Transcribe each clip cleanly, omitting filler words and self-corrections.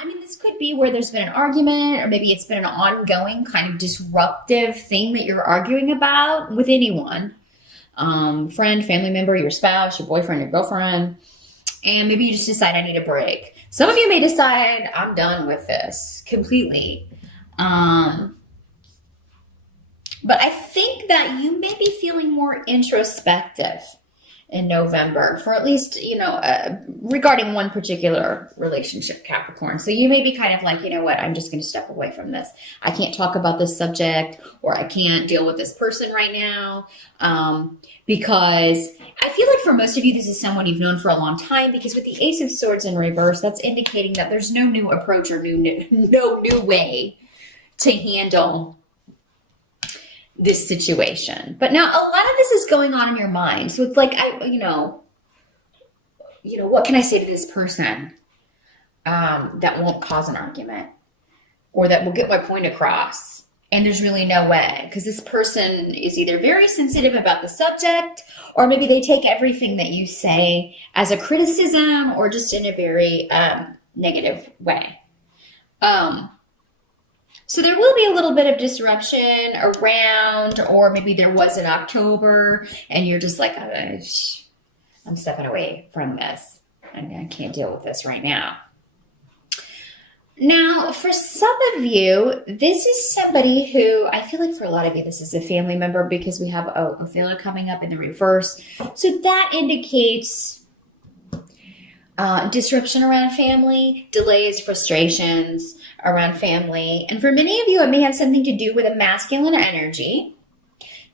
I mean, this could be where there's been an argument, or maybe it's been an ongoing kind of disruptive thing that you're arguing about with anyone. Friend, family member, your spouse, your boyfriend, your girlfriend. And maybe you just decide, I need a break. Some of you may decide, I'm done with this completely. But I think that you may be feeling more introspective in November for at least, regarding one particular relationship, Capricorn. So you may be kind of like, you know what, I'm just going to step away from this. I can't talk about this subject, or I can't deal with this person right now. Because I feel like for most of you, this is someone you've known for a long time, because with the Ace of Swords in reverse, that's indicating that there's no new approach or no new way to handle this situation. But now a lot of this is going on in your mind. So it's like, what can I say to this person that won't cause an argument, or that will get my point across? And there's really no way, because this person is either very sensitive about the subject, or maybe they take everything that you say as a criticism, or just in a very negative way. So there will be a little bit of disruption around, or maybe there was in October and you're just like, I'm stepping away from this. I can't deal with this right now. Now, for some of you, this is somebody who, I feel like for a lot of you, this is a family member, because we have Othello coming up in the reverse. So that indicates disruption around family, delays, frustrations around family. And for many of you, it may have something to do with a masculine energy.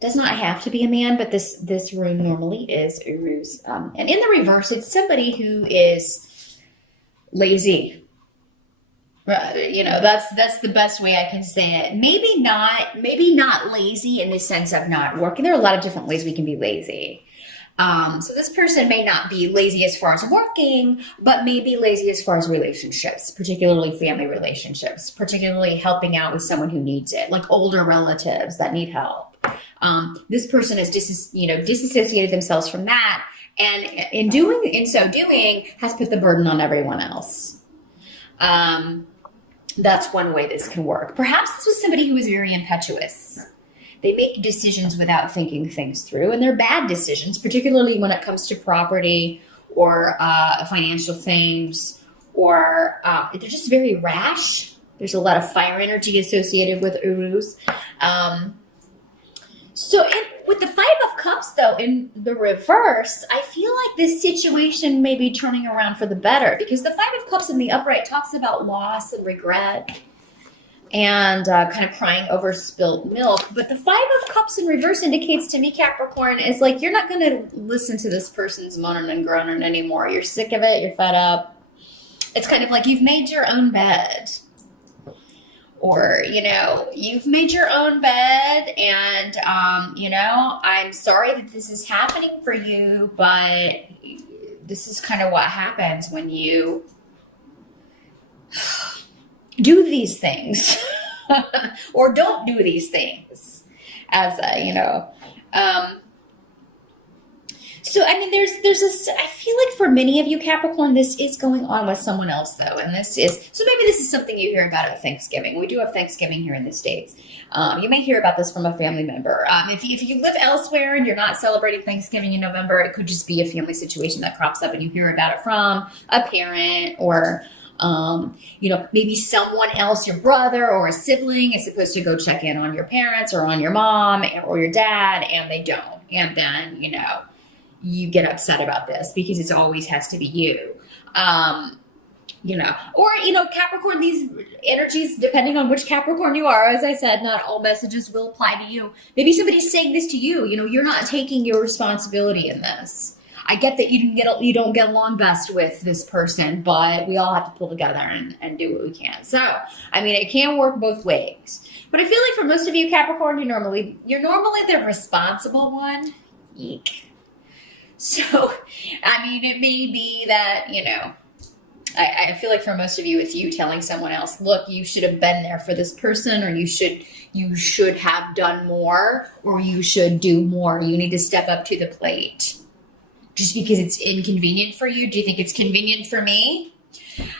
Does not have to be a man, but this rune normally is Uruz. And in the reverse, it's somebody who is lazy. That's the best way I can say it. Maybe not lazy in the sense of not working. There are a lot of different ways we can be lazy. So this person may not be lazy as far as working, but maybe lazy as far as relationships, particularly family relationships, particularly helping out with someone who needs it, like older relatives that need help. This person has disassociated themselves from that, and in so doing has put the burden on everyone else. That's one way this can work. Perhaps this was somebody who was very impetuous. They make decisions without thinking things through, and they're bad decisions, particularly when it comes to property or financial things, or they're just very rash. There's a lot of fire energy associated with Uruz. With the Five of Cups, though, in the reverse, I feel like this situation may be turning around for the better, because the Five of Cups in the upright talks about loss and regret and kind of crying over spilt milk. But the Five of Cups in reverse indicates to me, Capricorn, is like you're not going to listen to this person's moaning and groaning anymore. You're sick of it. You're fed up. It's kind of like you've made your own bed. Or, you've made your own bed, and, I'm sorry that this is happening for you, but this is kind of what happens when you do these things or don't do these things So, I mean, I feel like for many of you, Capricorn, this is going on with someone else, though. And so maybe this is something you hear about at Thanksgiving. We do have Thanksgiving here in the States. You may hear about this from a family member. If you live elsewhere and you're not celebrating Thanksgiving in November, it could just be a family situation that crops up and you hear about it from a parent, or maybe someone else, your brother or a sibling is supposed to go check in on your parents or on your mom or your dad, and they don't. And then, you get upset about this because it always has to be you. Capricorn, these energies, depending on which Capricorn you are, as I said, not all messages will apply to you. Maybe somebody's saying this to you. You're not taking your responsibility in this. I get that you don't get along best with this person, but we all have to pull together and do what we can. So, I mean, it can work both ways. But I feel like for most of you, Capricorn, you're normally the responsible one. Eek. So, I mean, it may be that, I feel like for most of you, it's you telling someone else, look, you should have been there for this person, or you should have done more, or you should do more. You need to step up to the plate. Just because it's inconvenient for you. Do you think it's convenient for me?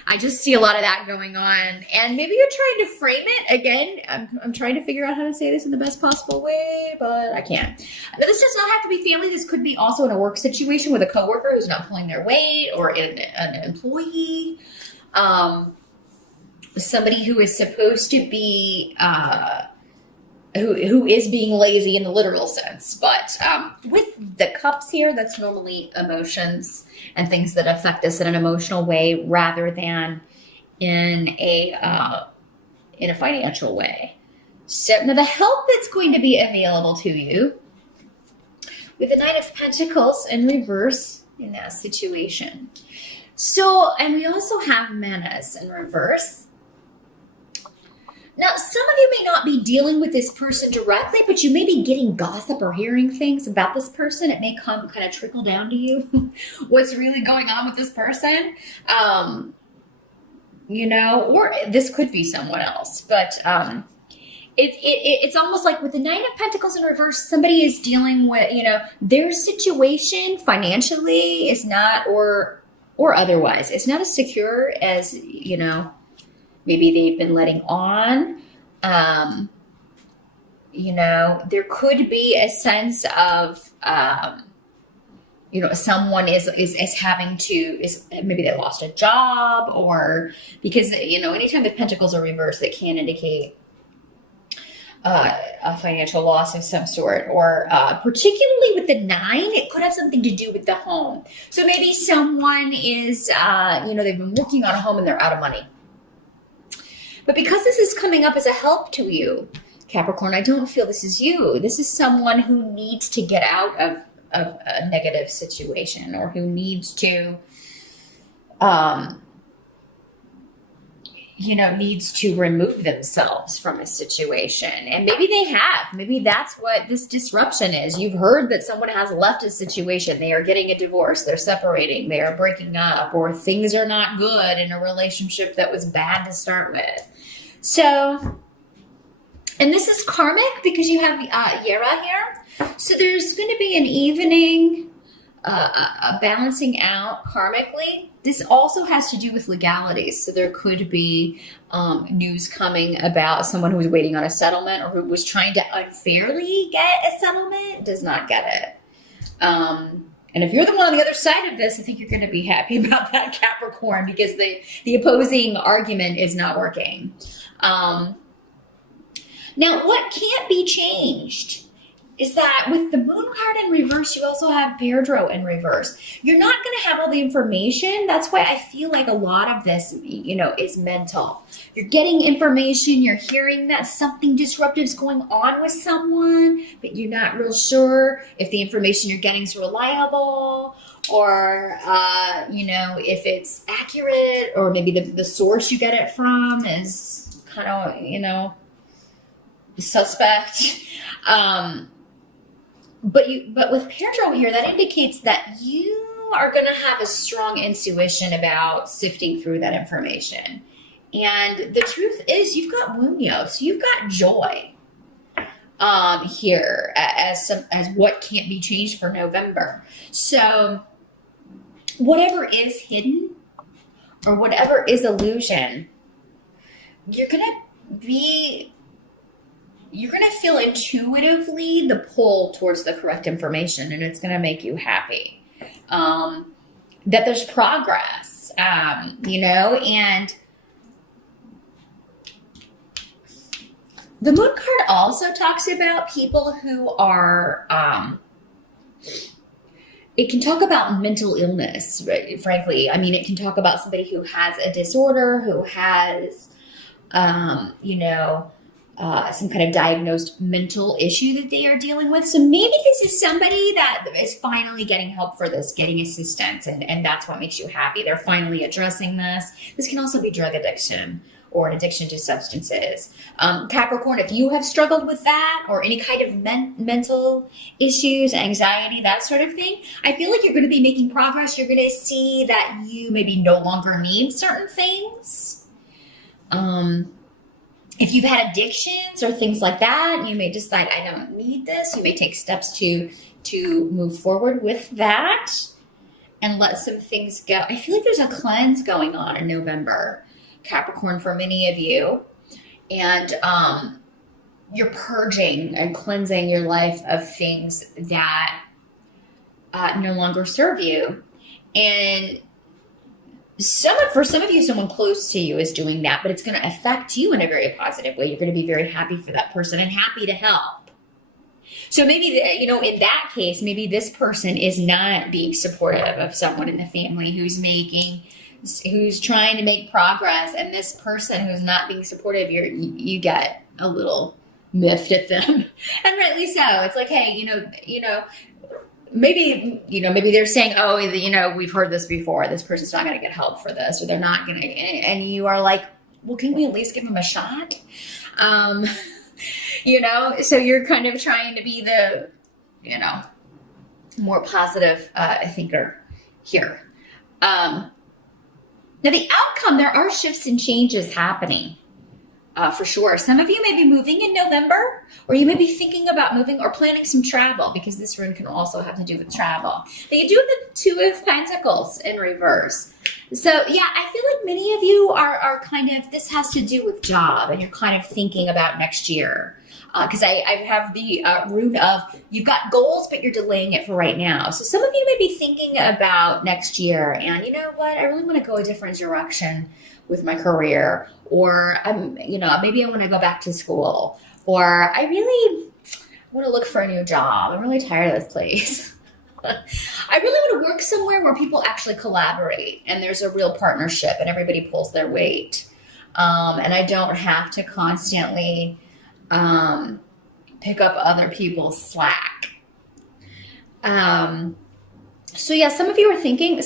I just see a lot of that going on. And maybe you're trying to frame it. Again, I'm trying to figure out how to say this in the best possible way, but I can't. This does not have to be family. This could be also in a work situation with a coworker who's not pulling their weight, or an employee. Somebody who is supposed to be, who is being lazy in the literal sense. But with the cups here, that's normally emotions and things that affect us in an emotional way rather than in a financial way. So now the help that's going to be available to you with the Nine of Pentacles in reverse in that situation. So, and we also have Menace in reverse. Now, some of you may not be dealing with this person directly, but you may be getting gossip or hearing things about this person. It may come kind of trickle down to you what's really going on with this person. You know, or this could be someone else, but it's almost like with the Nine of Pentacles in reverse, somebody is dealing with, you know, their situation financially is not, or otherwise, it's not as secure as, you know, maybe they've been letting on. You know, there could be a sense of, you know, someone is having to, maybe they lost a job, or because, you know, anytime the pentacles are reversed, they can indicate a financial loss of some sort, or particularly with the 9, it could have something to do with the home. So maybe someone is, you know, they've been working on a home and they're out of money. But because this is coming up as a help to you, Capricorn, I don't feel this is you. This is someone who needs to get out of a negative situation, or who needs to, you know, needs to remove themselves from a situation. And maybe they have. Maybe that's what this disruption is. You've heard that someone has left a situation. They are getting a divorce. They're separating. They are breaking up, or things are not good in a relationship that was bad to start with. So, and this is karmic because you have Yera here. So there's going to be an evening, a balancing out karmically. This also has to do with legalities. So there could be news coming about someone who was waiting on a settlement, or who was trying to unfairly get a settlement, does not get it. And if you're the one on the other side of this, I think you're going to be happy about that, Capricorn, because the opposing argument is not working. Now, what can't be changed is that with the Moon card in reverse, you also have Pedro in reverse. You're not going to have all the information. That's why I feel like a lot of this, you know, is mental. You're getting information. You're hearing that something disruptive is going on with someone, but you're not real sure if the information you're getting is reliable, or, you know, if it's accurate, or maybe the source you get it from is kind of, you know, suspect. But with Pedro here, that indicates that you are going to have a strong intuition about sifting through that information. And the truth is, you've got Muñoz, so you've got joy here as what can't be changed for November. So whatever is hidden, or whatever is illusion, you're going to feel intuitively the pull towards the correct information, and it's going to make you happy. That there's progress, you know, and the Moon card also talks about people who are, it can talk about mental illness, right? Frankly. I mean, it can talk about somebody who has a disorder, who has, you know, some kind of diagnosed mental issue that they are dealing with. So maybe this is somebody that is finally getting help for this, getting assistance, and that's what makes you happy. They're finally addressing this. This can also be drug addiction, or an addiction to substances. Capricorn, if you have struggled with that, or any kind of mental issues, anxiety, that sort of thing, I feel like you're going to be making progress. You're going to see that you maybe no longer need certain things. If you've had addictions or things like that, you may decide, I don't need this. You may take steps to move forward with that. and let some things go. I feel like there's a cleanse going on in November, Capricorn, for many of you. And you're purging and cleansing your life of things that no longer serve you. And for some of you, someone close to you is doing that, but it's going to affect you in a very positive way. You're going to be very happy for that person and happy to help. So maybe, in that case, maybe this person is not being supportive of someone in the family who's trying to make progress, and this person who's not being supportive, you get a little miffed at them, and rightly so. It's like, hey, maybe they're saying, oh, we've heard this before. This person's not going to get help for this, or they're not going to, and you are like, well, can we at least give them a shot? So you're kind of trying to be the, more positive thinker here. Now the outcome, there are shifts and changes happening. For sure. Some of you may be moving in November, or you may be thinking about moving or planning some travel, because this rune can also have to do with travel. They do have the Two of Pentacles in reverse. So yeah, I feel like many of you are kind of, this has to do with job, and you're kind of thinking about next year. Because I have the rune of, you've got goals, but you're delaying it for right now. So some of you may be thinking about next year, and you know what, I really want to go a different direction with my career, or maybe I want to go back to school, or I really want to look for a new job. I'm really tired of this place. I really want to work somewhere where people actually collaborate and there's a real partnership and everybody pulls their weight. And I don't have to constantly pick up other people's slack. So yeah, some of you are thinking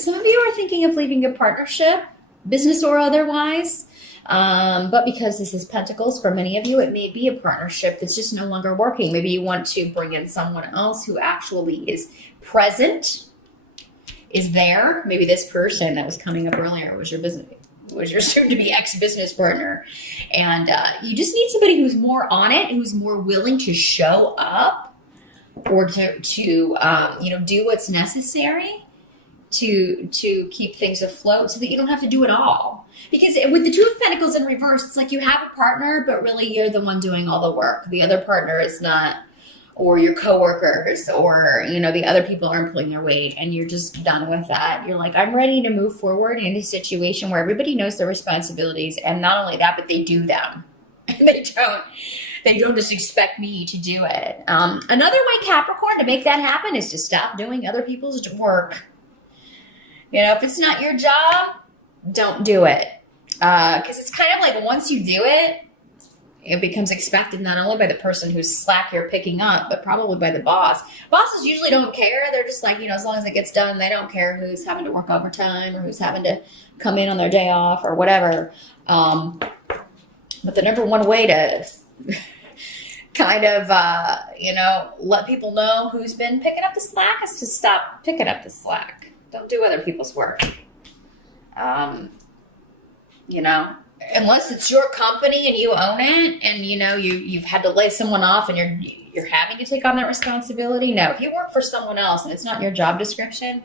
of leaving a partnership, business or otherwise. But because this is Pentacles, for many of you, it may be a partnership that's just no longer working. Maybe you want to bring in someone else who actually is present, is there. Maybe this person that was coming up earlier was your soon-to-be ex-business partner. And you just need somebody who's more on it, who's more willing to show up, or to do what's necessary to keep things afloat, so that you don't have to do it all. Because with the Two of Pentacles in reverse, it's like you have a partner, but really you're the one doing all the work. The other partner is not, or your coworkers, or the other people aren't pulling their weight, and you're just done with that. You're like, I'm ready to move forward in a situation where everybody knows their responsibilities, and not only that, but they do them. They don't just expect me to do it. Another way, Capricorn, to make that happen is to stop doing other people's work. If it's not your job, don't do it. Because it's kind of like, once you do it, it becomes expected not only by the person whose slack you're picking up, but probably by the boss. Bosses usually don't care. They're just like, as long as it gets done, they don't care who's having to work overtime or who's having to come in on their day off or whatever. But the number one way to kind of, let people know who's been picking up the slack is to stop picking up the slack. Don't do other people's work. Unless it's your company and you own it, and you've had to lay someone off and you're having to take on that responsibility. No, if you work for someone else and it's not your job description,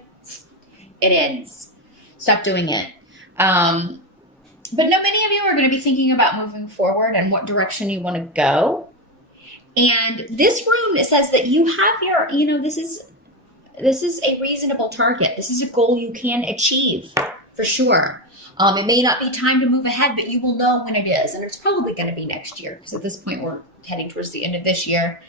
it ends. Stop doing it. But no, many of you are going to be thinking about moving forward and what direction you want to go. And this rune, it says that you have your, this is a reasonable target. This is a goal you can achieve for sure. It may not be time to move ahead, but you will know when it is. And it's probably going to be next year, because at this point we're heading towards the end of this year.